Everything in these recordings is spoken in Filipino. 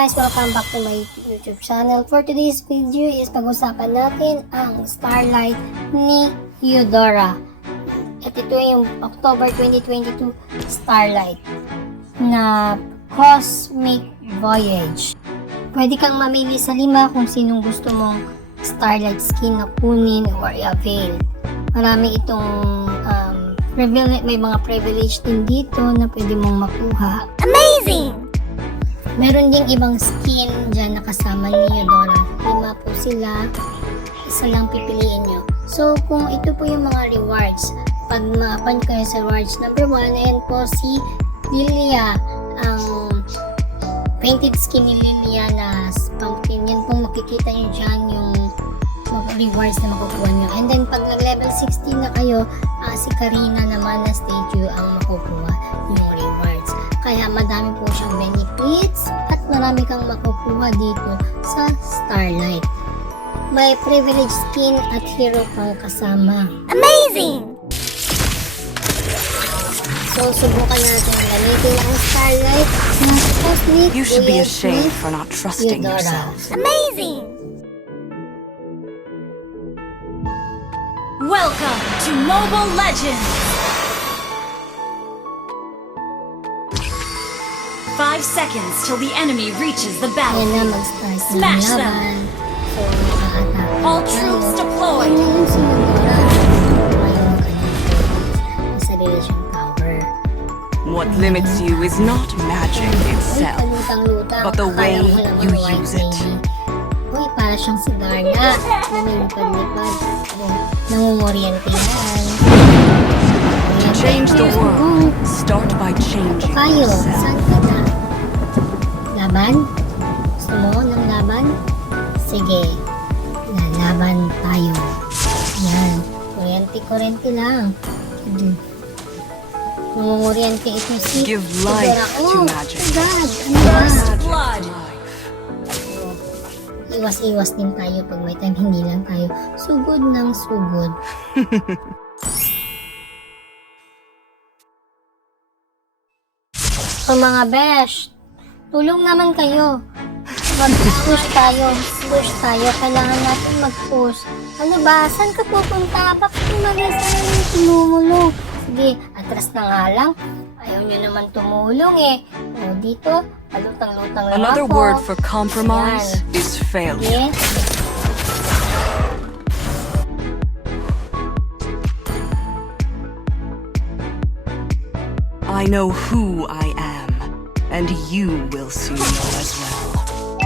guys! Welcome back to my YouTube channel. For today's video is pag-usapan natin ang Starlight ni Eudora. At ito yung October 2022 Starlight na Cosmic Voyage. Pwede kang mamili sa 5 kung sinong gusto mong Starlight skin na kunin or i-avail. Marami itong may mga privilege din dito na pwede mong makuha. Amazing! Meron ding ibang skin dyan na kasama ni Eudora. 5 po sila. Isa lang pipiliin nyo. So, kung ito po yung mga rewards, pag ma-apply kayo sa rewards number 1, ayan po si Lilia. Ang painted skin ni Lilia na pumpkin. Yan pong makikita nyo dyan yung rewards na makukuha nyo. And then, pag nag-level 16 na kayo, si Karina naman na stage ang makukuha yung rewards. Kaya madami po siyang benefits at marami kang makukuha dito sa Starlight. May privilege skin at hero pang kasama. Amazing! So, subukan natin gamitin ang Starlight na Cosmic. You should be ashamed for not trusting yourself. Amazing! Welcome to Mobile Legends! 5 seconds till the enemy reaches the Ayan battlefield. na, mag-start na Smash ang them. laban. So, makaka-attack. All troops deployed. Ayun si Eudora. Ayaw magkano. May sarili siyang power. What limits you is not magic Uy, itself, palutang-lutang. but the way Akala ko naman you white use it. baby. Uy, para siyang si Darna. Lumilipad-lipad. Nangungoriente yan. To change the world, start by changing Kayo, yourself. saan ka na? Laban? Gusto mo ng laban? Sige, lalaban tayo. Yan, kuryente lang. Nangunguriente ito si Give life Eudora. to Oh, magic. God, ano ba? First blood. Iwas-iwas din tayo pag may time, hindi lang tayo sugod ng sugod. So mga besh, tulong naman kayo. Mag-push tayo. Kailangan natin mag-push. Ano ba? Saan ka pupunta? Bakit umalis na yung tumulong? Sige, atras na nga lang. Ayaw nyo naman tumulong eh. O dito, palutang-lutang lang Another ako. word for compromise is failure. Sige. I know who I am, and you will soon know as well.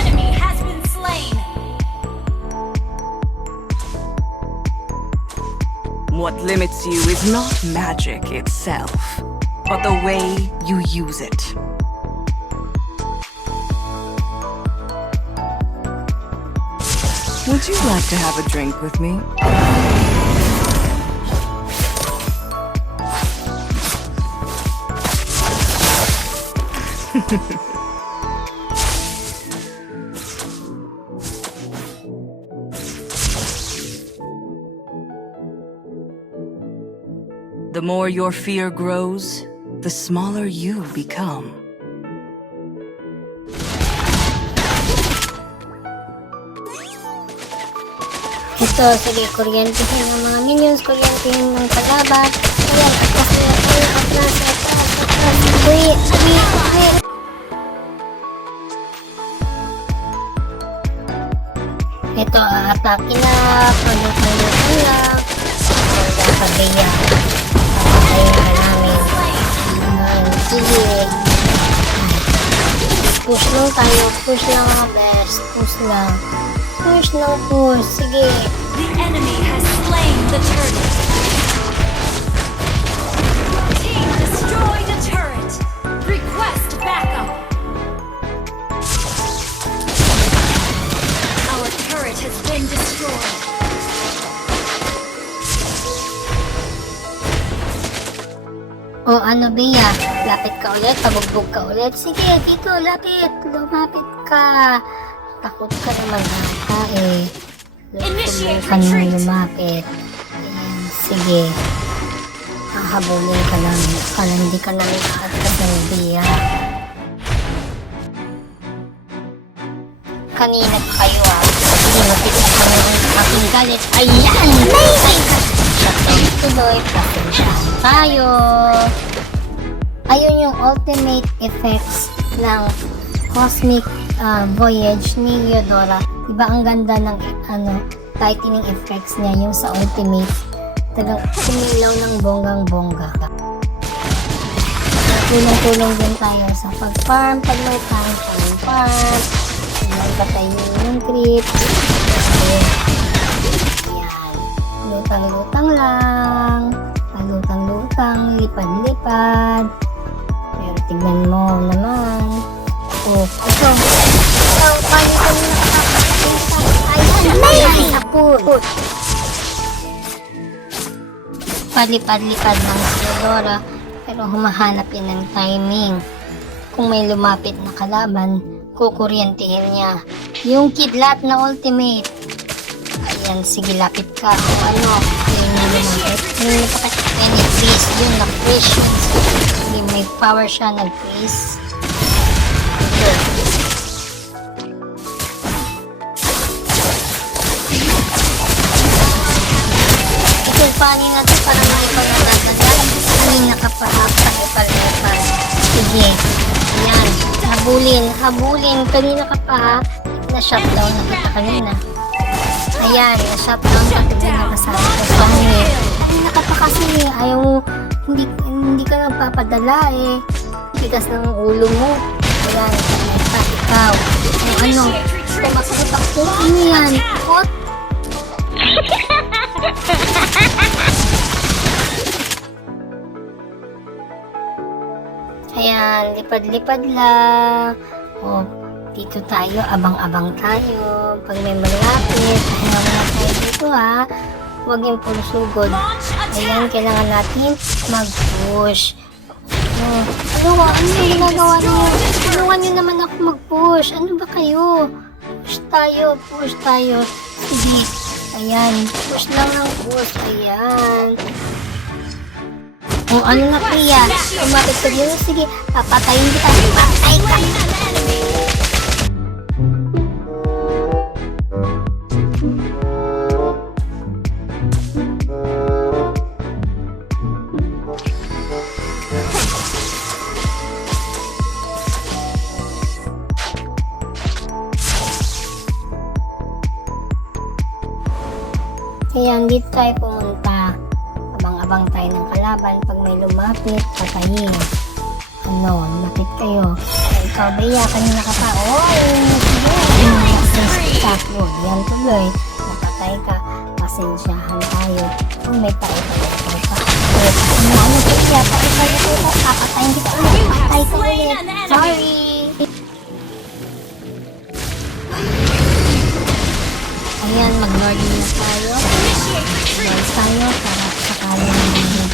Enemy has been slain. What limits you is not magic itself, but the way you use it. Would you like to have a drink with me? The more your fear grows, the smaller you become. Ito, sige, kuryentehin ng mga minions, kuryentehin ng kalaban. Ayan, atras. Uy. Ito, atake na, palutang-lutang lang. Pagkakabeya. Ayun ka namin. Sige. Push lang tayo, push lang mga best. Push lang. Sige. The enemy has slain the turret. Team destroyed a turret. Request backup. Our turret has been destroyed. O ano Bea, lapit ka ulit, pabugbog ka ulit. Sige, dito, lumapit ka. Takot ka naman ata eh. Initiate Subukan mo retreat. lumapit. Ayan, sige. Hahabulin ka lang. Akala hindi ka namin kakagkas ng Bea. kanina pa kayo Hindi makita ko ang aking galit. Ayan! Shutdown tuloy. Pasensyahan tayo. Ayun yung ultimate effects ng Cosmic Voyage ni Eudora. Diba ang ganda ng lightning effects niya yung sa ultimate. Tagang kumilaw ng bonggang-bongga. Tulong-tulong din tayo sa pag-farm. Pag may time, farm. Patay yung creep. Ayan. Lutang-lutang lang. Lutang-lutang. Lipad-lipad. Pero tignan mo naman. Oh, ito. Paano ko na nakakapagpapay? Ayan! Apod! Palipad-lipad ng Eudora. Pero humahanap yan ng timing. Kung may lumapit na kalaban, kukuryentehin niya. Yung kidlat na ultimate. Ayan, sige, lapit ka. Ano? Yung lumapit. Yung napaka-freeze yun, na-freeze yun. Hindi, may power siya, nag-freeze. Ito, paano natin para makipag-natatagal? Kanina ka pa ipal-ipal. Sige. Ayan. Habulin. Kanina ka pa na-shutdown na kita kanina. Ayan. Na-shutdown ka kanina ka sa pangit. Kanina ka pa kasi ayaw mo, hindi ka nagpapadala Tigas ng ulo mo. Ayan. Ikaw. Ano? Tumakot ko. Ano yan? Kot? Ayan, lipad-lipad lang. O, dito tayo, abang-abang tayo. Pag may malapit, ayaw na tayo dito Huwag yung puro sugod. Ayan, kailangan natin mag-push. Ano yung ginagawa niyo? Tulungan niyo naman ako mag-push. Ano ba kayo? Push tayo. Sige. Ayan, push lang ng push. Ayan. Kung ano na kaya, umapit ka dito, sige, papatayin kita, patay ka. Ayan, dito tayo pumunta. Abang-abang tayo ng kalaban. Pag may lumapit, patayin. Lapit kayo. Ikaw, Bea, kanina ka pa. Sige. Yan tuloy. Napatay ka. Pasensyahan tayo. Kung may tao ka. Ano ko siya? Papatayin kita. Patay ka ulit. Sorry. Ayan, mag-northing na tayo. North tayo para sakali naman.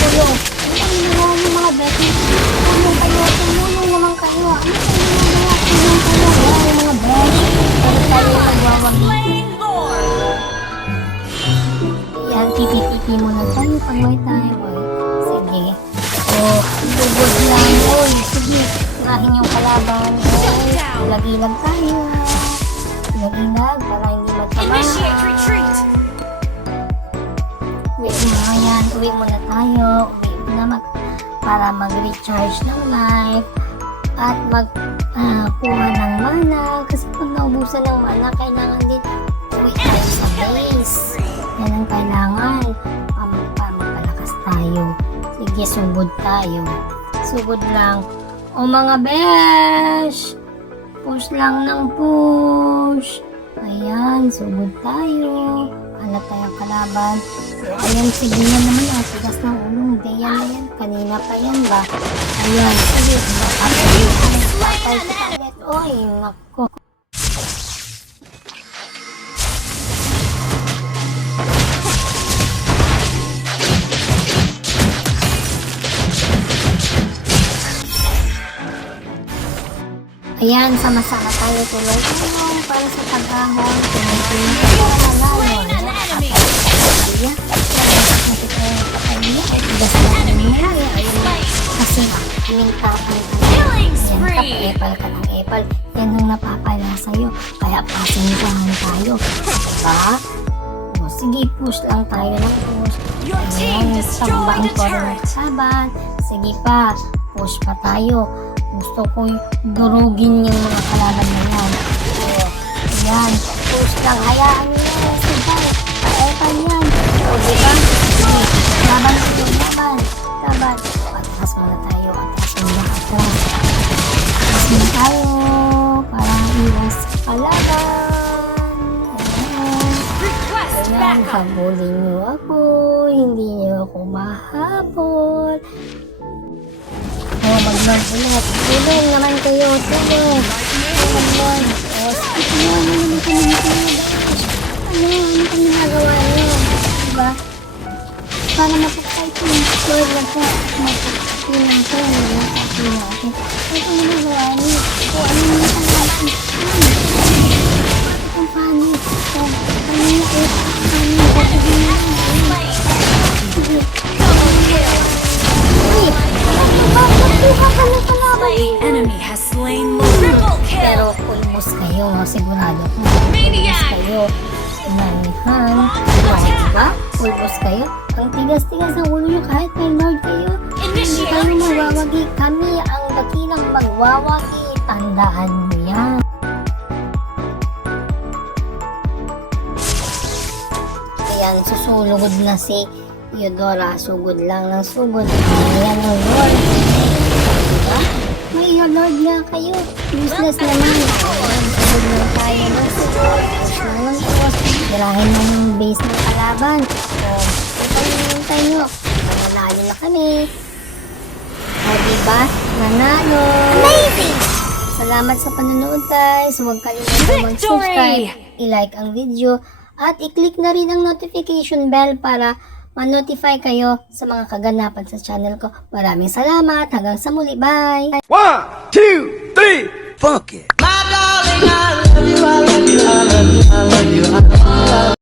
Tulong. Tulong yung mga beti. Tulong kayo. Tulong naman kayo. Tulong kayo. Ayan yung mga beti. Para tayo magwawagi. Ayan, tipi-tipi muna tayo pag may time. Sige. Bugod lang. Sige. Unahin yung kalaban. Lagi-lag tayo. Nag-inag para hindi magtamaan. Uwi muna tayo. Para mag-recharge ng life at magkuha ng mana. Kasi pag naubusan ng mana, kailangan din uwi tayo sa base. Yan ang kailangan. Magpalakas tayo. Sige, sugod tayo. Sugod lang. O mga besh! Push lang ng push. Ayan, sugod tayo. Hanap tayong kalaban. Ayan, sige na naman. Tigas ng ulo. Hindi yan na yan. Kanina pa yan ba? Ayan, sige. Patay kita ulit. Oy, nako. Ayan, sama-sama tayo tulong para sa pag-ahon. Kasi minta ka ng epal ka ng kupal, yan ang napapala sa'yo. Kaya pasensyahan tayo. Diba? O, sige, push lang tayo ng push. Your team destroyed a turret. Saban. Sige pa, push pa tayo. Gusto ko durugin yung mga kalaban na yan. So, yan, push lang. Hayaan nyo yan. Sige, kaya pa yan. O, diba? Laban ito, laban. Laban. Atras muna tayo. Atras muna, atras. Atras muna tayo. Para iwas kalaban. Ayan. Request Ayan, backup. habulin nyo ako. Hindi nyo ako mahabol. Mag-lord ulit. Tulong naman kayo. Tulong. Mag-lord. Skip nyo. Ano kami ginagawa nyo? Diba? Para mapag-fight yung Lord na po. Mapag-fight natin. Mapag-fight natin. Ano kami ginagawa nyo? O ano yung natin? Ang paano? Ano yung The enemy has slain the triple Pero kill. pulmos kayo, sigurado ko. Maniac. Kayo, inanihan. Diba? Pulmos kayo. Ang tigas-tigas ng ulo nyo kahit may Lord kayo. Hindi kayo mawawagi. Kami ang dakilang magwawagi. Tandaan mo yan. Ayan, susulugod na si Eudora. Sugod lang ng sugod. Ayan ang Lord. Diba? May Lord nga kayo. Useless naman. Ayan, sugod lang tayo ng sugod. Naman po. Girahin na yung base ng kalaban. So, ito yung tayo. Nanalo na kami. O, diba? Nanalo. Amazing! Salamat sa panonood guys. Huwag kalimutan mag-subscribe, i-like ang video, at i-click na rin ang notification bell para ma-notify kayo sa mga kaganapan sa channel ko. Maraming salamat. Hanggang sa muli. Bye! 1, 2, 3, funk it. My darling, I love you, I love you, I love you, I love you, I love you.